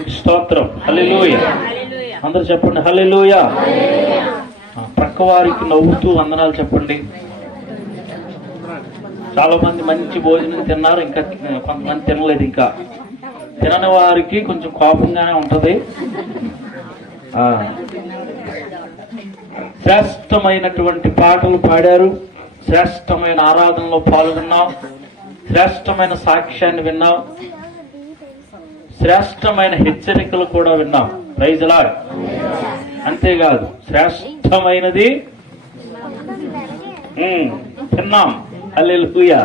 దేవునికి స్తోత్రం. హల్లెలూయా. అందరూ చెప్పండి హల్లెలూయా. ప్రక్క వారికి నవ్వుతూ వందనాలు చెప్పండి. చాలా మంది మంచి భోజనం తిన్నారు, ఇంకా కొంతమంది తినలేదు. ఇంకా తినని వారికి కొంచెం కోపంగానే ఉంటది. శ్రేష్టమైనటువంటి పాటలు పాడారు, శ్రేష్టమైన ఆరాధనలో పాల్గొన్నాం, శ్రేష్టమైన సాక్ష్యాన్ని విన్నాం, శ్రేష్టమైన హెచ్చరికలు కూడా విన్నాం. Praise lord. అంతేకాదు శ్రేష్టమైనది విన్నాం. హల్లెలూయా.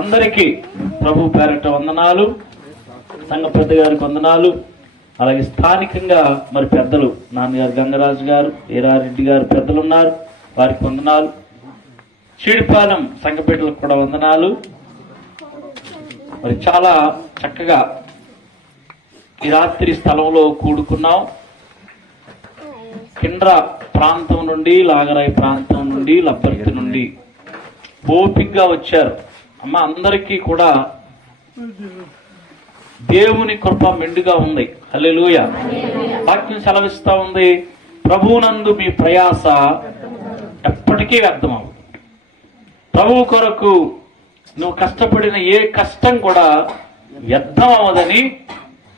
అందరికీ ప్రభు పేరట వందనాలు, సంఘ పెద్ద గారికి వందనాలు. అలాగే స్థానికంగా మరి పెద్దలు నాన్నగారు గంగరాజు గారు, ఈరారెడ్డి గారు పెద్దలు ఉన్నారు, వారికి వందనాలు. చీడిపాలెం సంఘ బిడ్డలకు కూడా వందనాలు. మరి చాలా చక్కగా ఈ రాత్రి స్థలంలో కూడుకున్నాం. కిండ్ర ప్రాంతం నుండి, లాగరాయి ప్రాంతం నుండి, లబ్బర్తి నుండి ఓపికగా వచ్చారు. అమ్మ అందరికీ కూడా దేవుని కృప మెండుగా ఉంది. హల్లెలూయా. వాక్యం సెలవిస్తా ఉంది, ప్రభువునందు మీ ప్రయాస ఎప్పటికీ వ్యర్థమవు. ప్రభువు కొరకు నువ్వు కష్టపడిన ఏ కష్టం కూడా వ్యర్థం అవ్వదని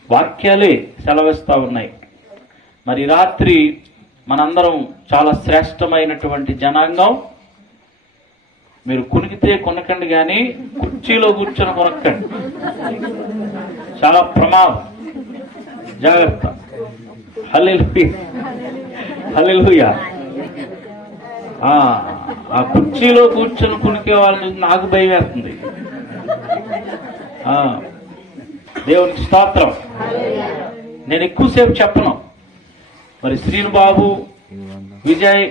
వాక్యాలే సెలవిస్తా ఉన్నాయి. మరి రాత్రి మనందరం చాలా శ్రేష్టమైనటువంటి జనాంగం. మీరు కునికితే కొనకండి, కానీ కుర్చీలో కూర్చొని కొనక్కండి, చాలా ప్రమాదం, జాగ్రత్త. హల్లెలూయా. హల్లెలూయా. ఆ కుర్చీలో కూర్చొని కునికే వాళ్ళని నాకు భయం వేస్తుంది. దేవునికి స్తోత్రం. నేను ఎక్కువసేపు చెప్పను. మరి శ్రీనుబాబు, విజయ్,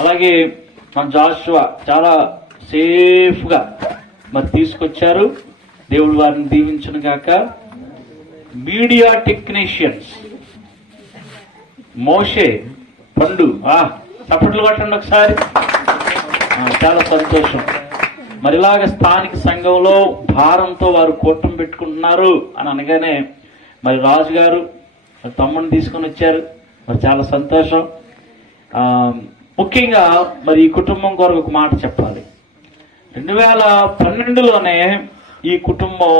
అలాగే మన జాషువా చాలా సేఫ్గా మరి తీసుకొచ్చారు. దేవుడు వారిని దీవించును గాక. మీడియా టెక్నీషియన్స్ మోషే, పండు, చప్పట్లు కొట్టండి ఒకసారి. చాలా సంతోషం. మరి ఇలాగ స్థానిక సంఘంలో భారంతో వారు కూటమి పెట్టుకుంటున్నారు అని అనగానే మరి రాజు గారు తమ్ముడిని తీసుకొని వచ్చారు. మరి చాలా సంతోషం. ముఖ్యంగా మరి ఈ కుటుంబం కొరకు ఒక మాట చెప్పాలి. 2012లోనే ఈ కుటుంబం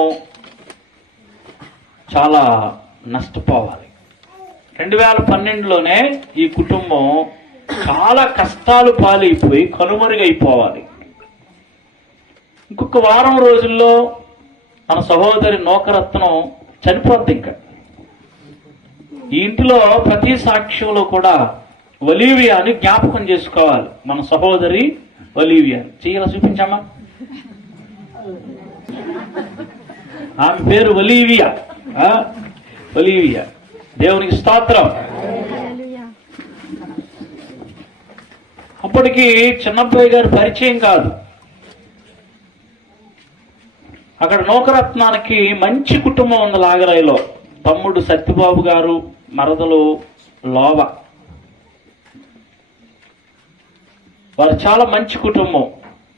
చాలా నష్టపోవాలి. 2012లోనే ఈ కుటుంబం చాలా కష్టాలు పాలైపోయి కనుమరుగైపోవాలి. ఇంకొక వారం రోజుల్లో మన సహోదరి నూకరత్నం చనిపోద్ది. ఇంకా ఈ ఇంటిలో ప్రతి సాక్ష్యంలో కూడా ఒలీవియాని జ్ఞాపకం చేసుకోవాలి. మన సహోదరి ఒలీవియా చెయ్యాల చూపించమ్మా. ఆమె పేరు ఒలీవియా. ఒలీవియా. దేవునికి స్తోత్రం. అప్పటికి చిన్నబ్బాయి గారు పరిచయం కాదు. అక్కడ నూకరత్నానికి మంచి కుటుంబం ఉంది లాగరాయిలో. తమ్ముడు సత్యబాబు గారు, మరదలు లోవ, వారు చాలా మంచి కుటుంబం.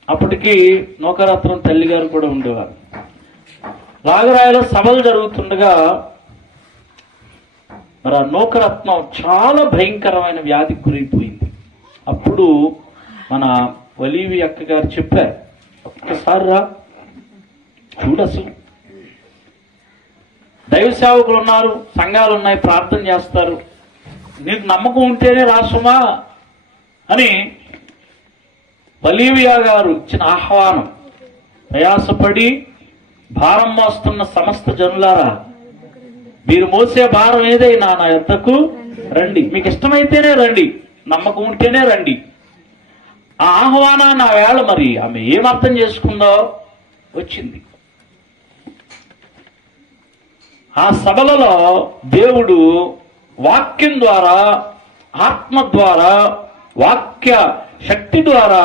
అప్పటికి నూకరత్నం తల్లి గారు కూడా ఉండేవారు. లాగరాయిలో సభలు జరుగుతుండగా మరి ఆ నూకరత్నం చాలా భయంకరమైన వ్యాధికి గురైపోయింది. అప్పుడు మన ఒలీవి అక్క గారు చెప్పారు, ఒక్కసారి రా చూడు, అసలు దైవ సేవకులు ఉన్నారు, సంఘాలు ఉన్నాయి, ప్రార్థన చేస్తారు, నీకు నమ్మకం ఉంటేనే రాసుమా అని ఒలీవియా గారు ఇచ్చిన ఆహ్వానం. ప్రయాసపడి భారం మోస్తున్న సమస్త జనులారా, మీరు మోసే భారం ఏదైనా నా యొద్దకు రండి, మీకు ఇష్టమైతేనే రండి, నమ్మకం ఉంటేనే రండి. ఆ ఆహ్వానాన్ని ఆ వేళ మరి ఆమె ఏం అర్థం చేసుకుందో వచ్చింది. ఆ సభలలో దేవుడు వాక్యం ద్వారా, ఆత్మ ద్వారా, వాక్య శక్తి ద్వారా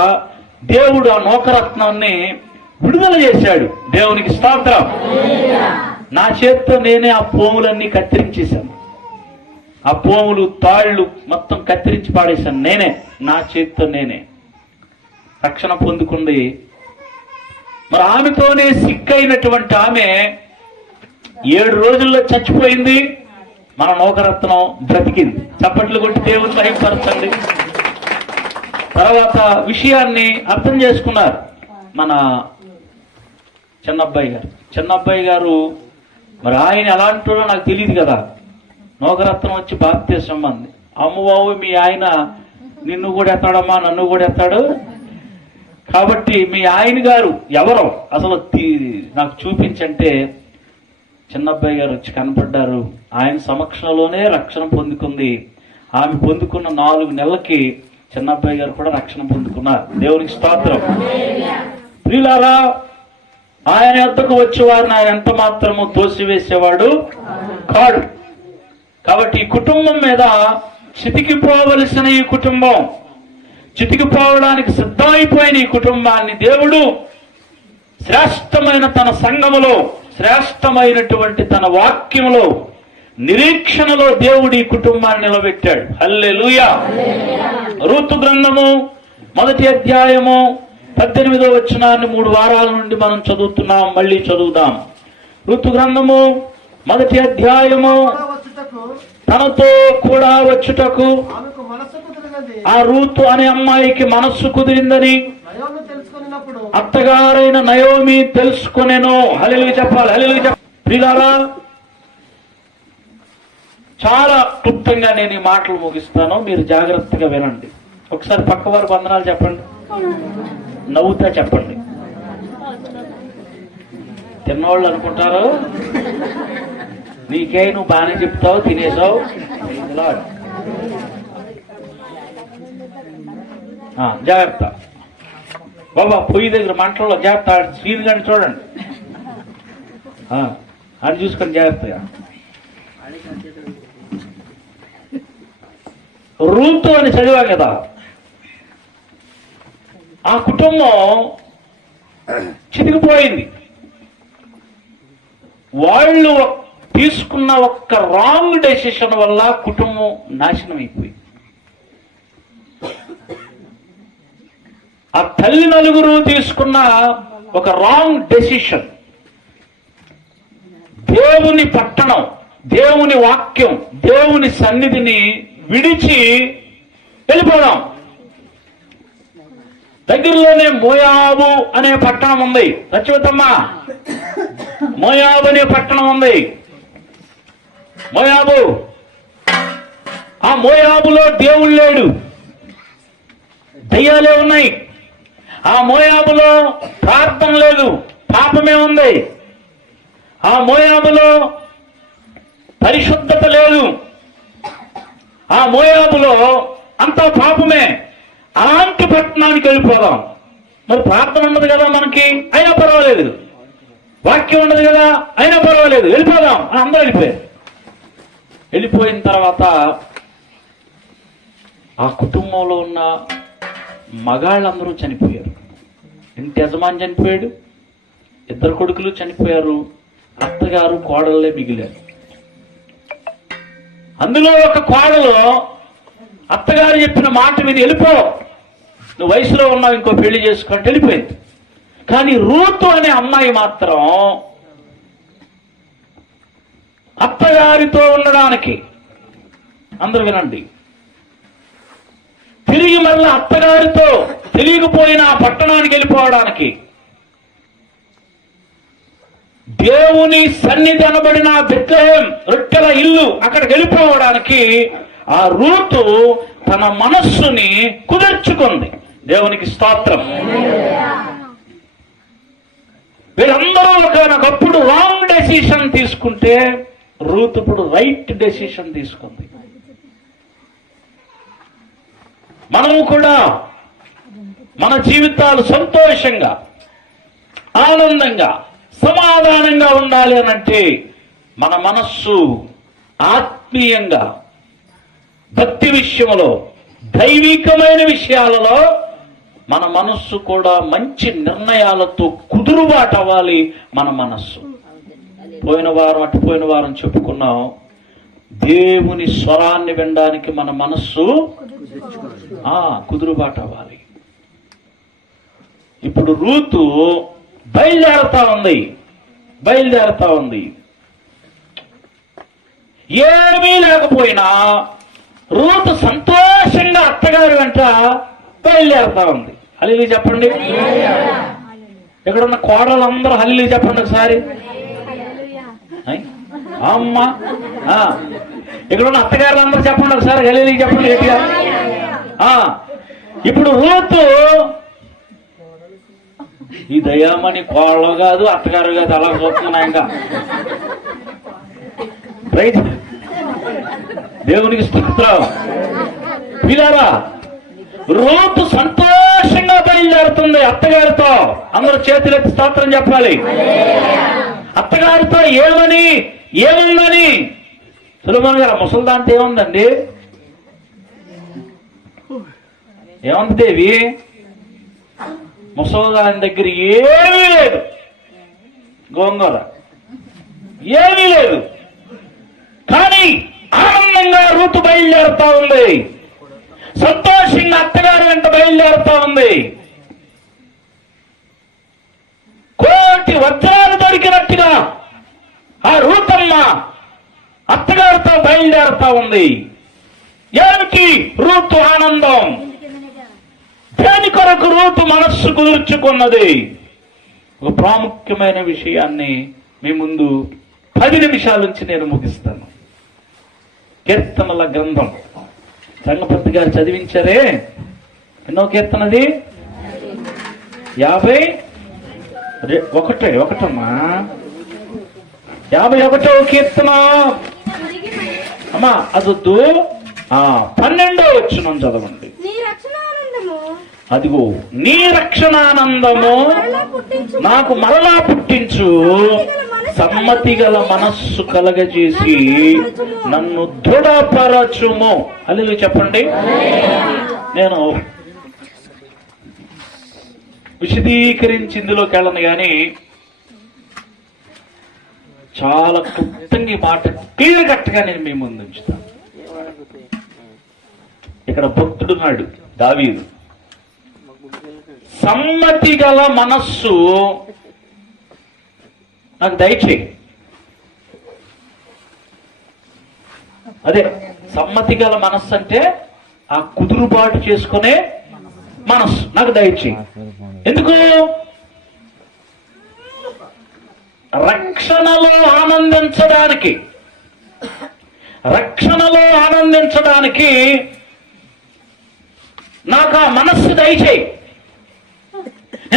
దేవుడు ఆ నూకరత్నాన్ని విడుదల చేశాడు. దేవునికి స్తోత్రం. నా చేత్తో నేనే ఆ పోములన్నీ కత్తిరించేశాను. ఆ పోములు, తాళ్ళు మొత్తం కత్తిరించి పాడేశాను నేనే, నా చేత్తో నేనే. రక్షణ పొందుకుంది. మరి ఆమెతోనే సిక్కైనటువంటి ఆమె 7 రోజుల్లో చచ్చిపోయింది, మన నూకరత్నం బ్రతికింది. చప్పట్లు కొట్టి దేవుని మహిమపరచండి. తర్వాత విషయాన్ని అర్థం చేసుకున్నారు మన చిన్నబ్బాయి గారు. మరి ఆయన ఎలాంటిలో నాకు తెలియదు కదా. నూకరత్నం వచ్చి బాప్తిసం అంది. అమ్మబాబు మీ ఆయన నిన్ను కూడా ఎత్తాడమ్మా, నన్ను కూడా ఎత్తాడు. కాబట్టి మీ ఆయన గారు ఎవరో అసలు నాకు చూపించంటే చిన్నబ్బాయి గారు వచ్చి కనపడ్డారు. ఆయన సమక్షంలోనే రక్షణ పొందుకుంది. ఆమె పొందుకున్న 4 నెలలకి చిన్నబ్బాయి గారు కూడా రక్షణ పొందుకున్నారు. దేవునికి స్తోత్రం. ప్రియులారా, ఆయన యొద్దకు వచ్చేవారిని ఆయన ఎంత మాత్రము తోసివేసేవాడు కాడు. కాబట్టి ఈ కుటుంబం మీద చితికిపోవలసిన ఈ కుటుంబం, చితికిపోవడానికి సిద్ధమైపోయిన ఈ కుటుంబాన్ని దేవుడు శ్రేష్టమైన తన సంఘములో, శ్రేష్టమైనటువంటి తన వాక్యములో, నిరీక్షణలో దేవుడు ఈ కుటుంబాన్ని నిలబెట్టాడు. హల్లెలూయా. రూతు గ్రంథము 1వ అధ్యాయము 18వ వచనాన్ని 3 వారాల నుండి మనం చదువుతున్నాం. మళ్ళీ చదువుదాం. రూతు గ్రంథము 1వ అధ్యాయము. తనతో కూడా వచ్చుటకు ఆ రూతు అనే అమ్మాయికి మనస్సు కుదిరిందని అత్తగారైన నయోమి తెలుసుకొనెను. హల్లెలూయా చెప్పాలి. హల్లెలూయా చెప్పాలి. ప్రియులారా, చాలా క్లుప్తంగా నేను ఈ మాటలు ముగిస్తాను, మీరు జాగ్రత్తగా వినండి. ఒకసారి పక్కవారు వందనాలు చెప్పండి, నవ్వుతా చెప్పండి. తిన్నవాళ్ళు అనుకుంటారు నీకే నువ్వు బాగానే చెప్తావు, తినేసావు. జాగ్రత్త బాబా, పొయ్యి దగ్గర మంటల్లో జాగ్రత్త. స్క్రీన్ కానీ చూడండి, అది చూసుకొని జాగ్రత్తగా. రూతు అని చదివా కదా. ఆ కుటుంబం చితికిపోయింది. వాళ్ళు తీసుకున్న ఒక్క రాంగ్ డెసిషన్ వల్ల కుటుంబం నాశనం అయిపోయింది. ఆ తల్లి నలుగురు తీసుకున్న ఒక రాంగ్ డెసిషన్, దేవుని పట్టణం, దేవుని వాక్యం, దేవుని సన్నిధిని విడిచి వెళ్ళిపోదాం. దగ్గరలోనే మోయాబు అనే పట్టణం ఉంది. సత్యవతమ్మా, మోయాబు అనే పట్టణం ఉంది. మోయాబు, ఆ మోయాబులో దేవుడు లేడు, దయ్యాలే ఉన్నాయి. ఆ మోయాబులో ప్రార్థన లేదు, పాపమే ఉంది. ఆ మోయాబులో పరిశుద్ధత లేదు. ఆ మోయాబులో అంతా పాపమే. అలాంటి పట్టణానికి వెళ్ళిపోదాం. మరి ప్రార్థన ఉండదు కదా మనకి, అయినా పర్వాలేదు. వాక్యం ఉండదు కదా, అయినా పర్వాలేదు, వెళ్ళిపోదాం అని అందరూ వెళ్ళిపోయారు. వెళ్ళిపోయిన తర్వాత ఆ కుటుంబంలో ఉన్న మగాళ్ళందరూ చనిపోయారు. ఇంటి యజమాని చనిపోయాడు, 2 కొడుకులు చనిపోయారు, అత్తగారు కోడళ్ళే మిగిలారు. అందులో ఒక కోడలు అత్తగారు చెప్పిన మాట విని వెళ్ళిపో, నువ్వు వయసులో ఉన్నావు, ఇంకో పెళ్లి చేసుకుంటే వెళ్ళిపోయింది. కానీ రూతు అనే అమ్మాయి మాత్రం అత్తగారితో ఉండడానికి, అందరూ వినండి, తిరిగి మళ్ళీ అత్తగారితో తెలియకపోయిన ఆ పట్టణానికి వెళ్ళిపోవడానికి, దేవుని సన్నిధి అనబడిన బెత్లెహేం రొట్టెల ఇల్లు అక్కడికి వెళ్ళిపోవడానికి ఆ రూతు తన మనస్సుని కుదుర్చుకుంది. దేవునికి స్తోత్రం. వీళ్ళందరూ ఒకనొకప్పుడు రాంగ్ డెసిషన్ తీసుకుంటే రూతు ఇప్పుడు రైట్ డెసిషన్ తీసుకుంది. మనము కూడా మన జీవితాలు సంతోషంగా, ఆనందంగా, సమాధానంగా ఉండాలి అనంటే మన మనస్సు ఆత్మీయంగా, భక్తి విషయంలో, దైవికమైన విషయాలలో మన మనస్సు కూడా మంచి నిర్ణయాలతో కుదురుబాటు అవ్వాలి. మన మనస్సు పోయిన వారం చెప్పుకున్నాం, దేవుని స్వరాన్ని వినడానికి మన మనస్సు కుదురుబాటు అవ్వాలి. ఇప్పుడు రూతు బయలుదేరుతా ఉంది. ఏమీ లేకపోయినా రూతు సంతోషంగా అత్తగారు వెంట బయలుదేరుతా ఉంది. హల్లెలూయా చెప్పండి. ఇక్కడ ఉన్న కోడలందరూ హల్లెలూయా చెప్పండి ఒకసారి. అమ్మ ఇక్కడ ఉన్న అత్తగారులు అందరూ చెప్పండి ఒకసారి హల్లెలూయా చెప్పండి గట్టిగా. ఇప్పుడు రూతు ఈ దయామణి కోడలు కాదు అత్తగారు కాదు అలా చూస్తున్నా ఇంకా రైట్. దేవునికి స్తోత్రం. పిల్లారా, రూతు సంతోషంగా బయలుదేరుతుంది అత్తగారితో. అందరూ చేతులెత్తి స్తోత్రం చెప్పాలి. అత్తగారితో ఏముందని సులభన్ గారు ముసలిదాంతో ఏముందండి? ఏముంది దేవి? ముసలిదాని దగ్గర ఏమీ లేదు, గోంగూర ఏమీ లేదు. కానీ ఆనందంగా రూతు బయలుదేరుతా ఉంది, సంతోషంగా అత్తగారు వెంట బయలుదేరుతా ఉంది. కోటి వజ్రాలు దొరికినట్టుగా ఆ రూతమ్మ అత్తగారితో బయలుదేరుతా ఉంది. ఏమిటి రూతు ఆనందం? దేని కొరకు రూతు మనస్సు కుదుర్చుకున్నది? ఒక ప్రాముఖ్యమైన విషయాన్ని మీ ముందు 10 నిమిషాల నుంచి నేను ముగిస్తాను. కీర్తనల గ్రంథం సంగపతి గారు చదివించారే. ఎన్నో కీర్తనది? 51. 51వ కీర్తన అమ్మా అదొద్దు, 12వ వచనం చదవండి. అదిగో నీ రక్షణానందము నాకు మరలా పుట్టించు, సమ్మతి గల మనస్సు కలగజేసి నన్ను దృఢపరచుము. హల్లెలూయా చెప్పండి. నేను విశదీకరించి ఇందులోకి వెళ్ళను కానీ చాలా క్లుప్తంగా ఈ మాట క్లియర్ కట్గా నేను మీ ముందు ఉంచుతాను. ఇక్కడ భక్తుడున్నాడు దావీదు. సమ్మతి గల మనస్సు నాకు దయచేయి. అదే సమ్మతి గల మనస్సు అంటే ఆ కుదురుబాటు చేసుకునే మనస్సు నాకు దయచేయి. ఎందుకు? రక్షణలో ఆనందించడానికి నాకు ఆ మనస్సు దయచేయి.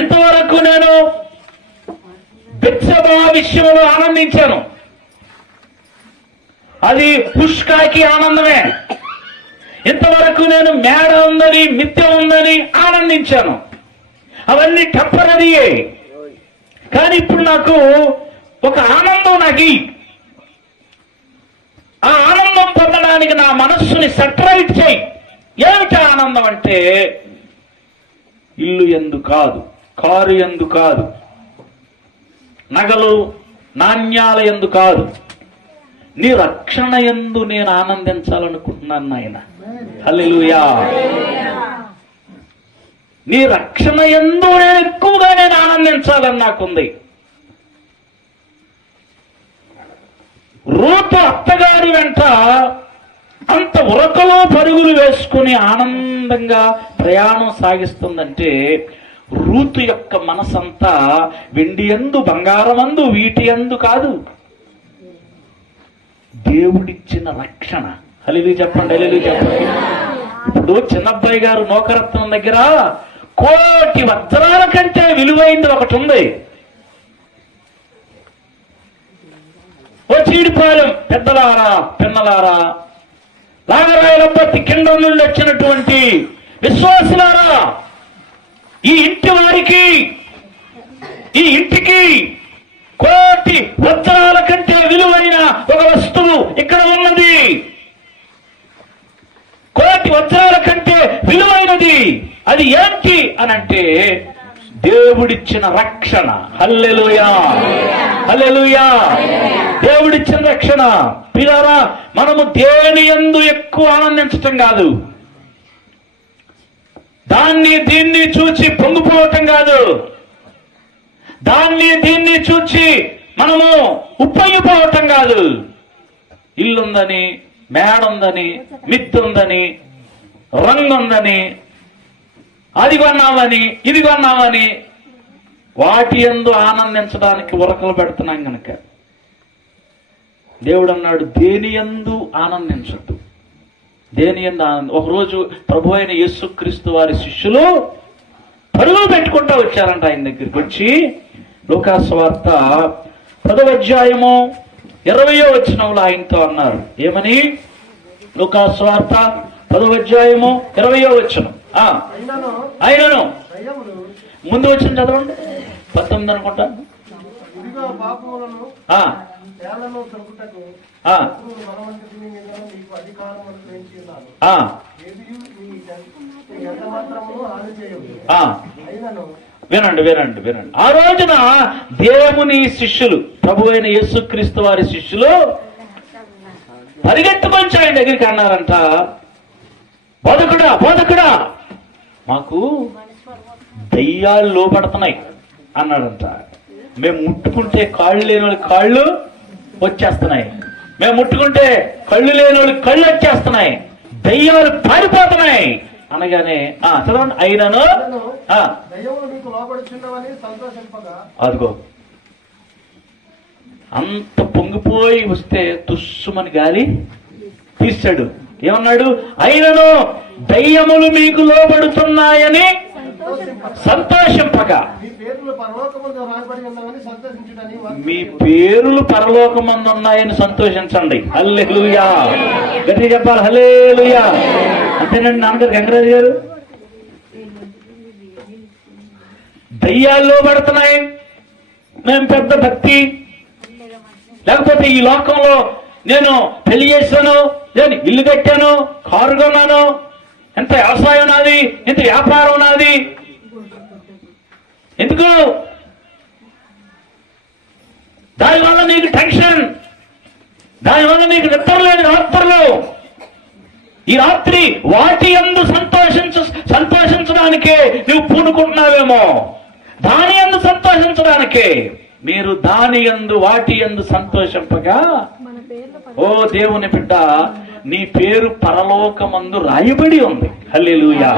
ఇంతవరకు నేను బెత్షెబా విషయంలో ఆనందించాను, అది పుష్కాకి ఆనందమే. ఇంతవరకు నేను మేడ ఉందని మిథ్య ఉందని ఆనందించాను, అవన్నీ టెంపరరీయే. కానీ ఇప్పుడు నాకు ఒక ఆనందం ఆ ఆనందం పొందడానికి నా మనస్సుని సెటరైట్ చేయి. ఏమిటి ఆనందం అంటే ఇల్లు ఎందు కాదు, కారు ఎందు కాదు, నగలు నాణ్యాల ఎందు కాదు, నీ రక్షణ ఎందు నేను ఆనందించాలనుకుంటున్నాను నాయన. హల్లెలూయా. నీ రక్షణ ఎందు ఎక్కువగా నేను ఆనందించాలని నాకుంది. రూతు అత్తగారి వెంట అంత ఉరకలో పరుగులు వేసుకుని ఆనందంగా ప్రయాణం సాగిస్తుందంటే రూతు యొక్క మనసంతా వెండి యందు బంగారమందు వీటి యందు కాదు, దేవుడిచ్చిన రక్షణ. హల్లెలూయా చెప్పండి. హల్లెలూయా చెప్పండి. ఇప్పుడు చిన్నబ్బాయి గారు నూకరత్నం దగ్గర కోటి వజ్రాల కంటే విలువైంది ఒకటి ఉంది. ఓ చీడిపాలెం పెద్దలారా పిన్నలారా, లాగరాయలపత్తి కింద నుండి వచ్చినటువంటి విశ్వాసులారా, ఈ ఇంటికి కోటి వజ్రాల కంటే విలువైన ఒక వస్తువు ఇక్కడ ఉన్నది. కోటి వజ్రాల కంటే విలువైనది. అది ఏంటి అనంటే దేవుడిచ్చిన రక్షణ. హల్లెలూయా. హల్లెలూయా. దేవుడిచ్చిన రక్షణ. పిల్లారా, మనము దేని యందు ఎక్కువ ఆనందించటం కాదు, దాన్ని దీన్ని చూచి పొంగిపోవటం కాదు, దాన్ని దీన్ని చూచి మనము ఉప్పొంగిపోవటం కాదు. ఇల్లుందని, మేడ ఉందని, మిత్తు ఉందని, రంగు ఉందని, అది కొన్నామని, ఇది కొన్నామని వాటి యందు ఆనందించడానికి ఉరకలు పెడుతున్నాం గనక దేవుడు అన్నాడు, దేని యందు ఆనందించద్దు, దేని యందు ఆనందం. ఒకరోజు ప్రభు అయిన యేసుక్రీస్తు వారి శిష్యులు పరుగులు పెట్టుకుంటూ వచ్చారంట ఆయన దగ్గరికి. వచ్చి లూకాసు సువార్త 10వ అధ్యాయము 20వ వచనంలో ఆయనతో అన్నారు. ఏమని? లూకాసు సువార్త 10వ అధ్యాయము 20వ వచనం. ఆయనను ముందు వచ్చిన చదవండి, 19 అనుకుంటా. వినండి వినండి వినండి. ఆ రోజున దేవుని శిష్యులు, ప్రభు అయిన యేసుక్రీస్తు వారి శిష్యులు పరిగెత్తుకొచ్చి ఆయన దగ్గరికి అన్నారంట, బోధకుడా బోధకుడా, మాకు దయ్యాలు లోపడుతున్నాయి అన్నాడంట. మేము ముట్టుకుంటే కాళ్ళు లేని వాళ్ళకి కాళ్ళు వచ్చేస్తున్నాయి, మేము ముట్టుకుంటే కళ్ళు లేని వాళ్ళకి కళ్ళు వచ్చేస్తున్నాయి, దయ్యాలు పారిపోతున్నాయి అనగానే చదవండి. అయినను అదిగో అంత పొంగిపోయి వస్తే తుస్సుమని గాలి తీశాడు. ఏమన్నాడు? అయినను దయ్యములు మీకు లోబడుతున్నాయని సంతోషింపక మీ పేరులు పరలోకమందు ఉన్నాయని సంతోషించండి. హల్లెలూయా. గట్టిగా చెప్పాలి, హల్లెలూయా. అంతేనండి నాన్నగారు, గంగరాజు గారు. దయ్యాలు లోబడుతున్నాయి, మేము పెద్ద భక్తి, లేకపోతే ఈ లోకంలో నేను పెళ్లి చేశాను, నేను ఇల్లు కట్టాను, కారు కొన్నాను, ఎంత వ్యవసాయం నాది, ఎంత వ్యాపారం నాది, ఎందుకు? దానివల్ల నీకు టెన్షన్, దానివల్ల నీకు నిద్రలేని రాత్రులు. ఈ రాత్రి వాటి యందు సంతోషించడానికే నువ్వు పూనుకుంటున్నావేమో, దాని యందు సంతోషించడానికే. మీరు దాని యందు వాటి యందు సంతోషింపగా, ఓ దేవుని బిడ్డ, నీ పేరు పరలోకమందు రాయబడి ఉంది. హల్లెలూయా.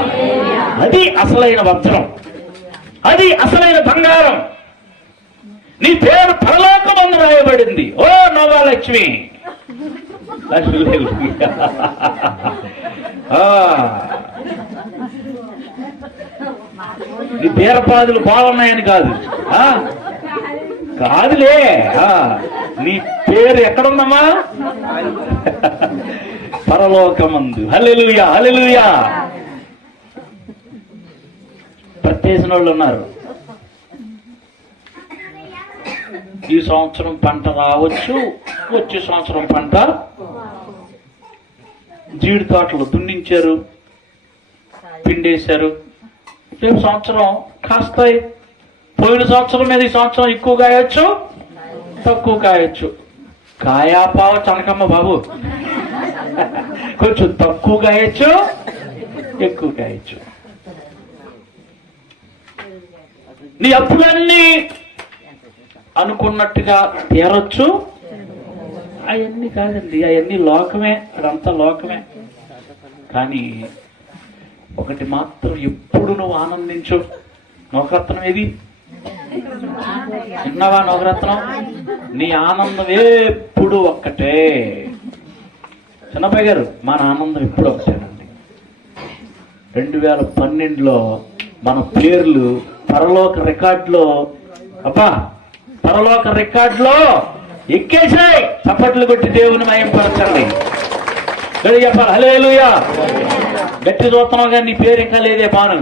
అది అసలైన వజ్రం, అది అసలైన బంగారం. నీ పేరు పరలోకమందు రాయబడింది. ఓ నోవాలక్ష్మి, నీ బీరపాదులు బాగున్నాయని కాదు, కాదులే, నీ పేరు ఎక్కడుందమ్మా? పరలోకమందు. హల్లెలూయా హల్లెలూయా. ప్రత్యేసిన వాళ్ళు ఉన్నారు. ఈ సంవత్సరం పంట రావచ్చు, వచ్చే సంవత్సరం పంట. జీడి తోటలు దున్నించారు, పిండేశారు, రేపు సంవత్సరం కాస్తాయి. పోయిన సంవత్సరం మీద ఈ సంవత్సరం ఎక్కువ కాయొచ్చు, తక్కువ కాయొచ్చు. కాయాపావ చనకమ్మ బాబు, కొంచెం తక్కువ కాయొచ్చు, ఎక్కువ కాయొచ్చు. నీ అప్పులన్నీ అనుకున్నట్టుగా తీరొచ్చు, అవన్నీ కాదండి, అవన్నీ లోకమే, అదంతా లోకమే. కానీ ఒకటి మాత్రం ఎప్పుడు నువ్వు ఆనందించు. నవరత్నం ఏది? విన్నావా? నవరత్నం. నీ ఆనందం ఎప్పుడు ఒక్కటే. చిన్నబాయ్ గారు, మన ఆనందం ఎప్పుడు ఒకటేనండి. 2012లో మన పేర్లు పరలోక రికార్డులో, అబ్బా పరలోక రికార్డులో ఎక్కేసాయి. చప్పట్లు కొట్టి దేవుని మహిమపరచండి. గట్టి చెప్పాలి, హల్లెలూయా. గట్టి చూస్తున్నావు కానీ నీ పేరు ఇంకా లేదే పాను.